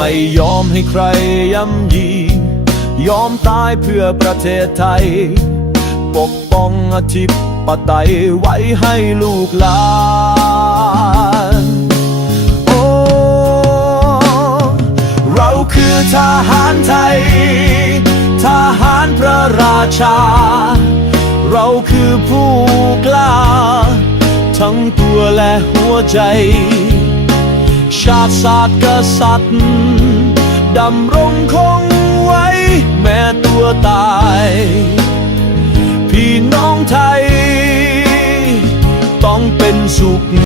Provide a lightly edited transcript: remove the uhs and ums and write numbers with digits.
ไม่ยอมให้ใครย่ำยียอมตายเพื่อประเทศไทยปกป้องอธิปไตยไว้ให้ลูกหลานโอ้เราคือทหารไทยทหารพระราชาเราคือผู้กล้าทั้งตัวและหัวใจชาติศาสตร์กษัตริย์ดำรงคงไว้แม้ตัวตายพี่น้องไทยต้องเป็นสุข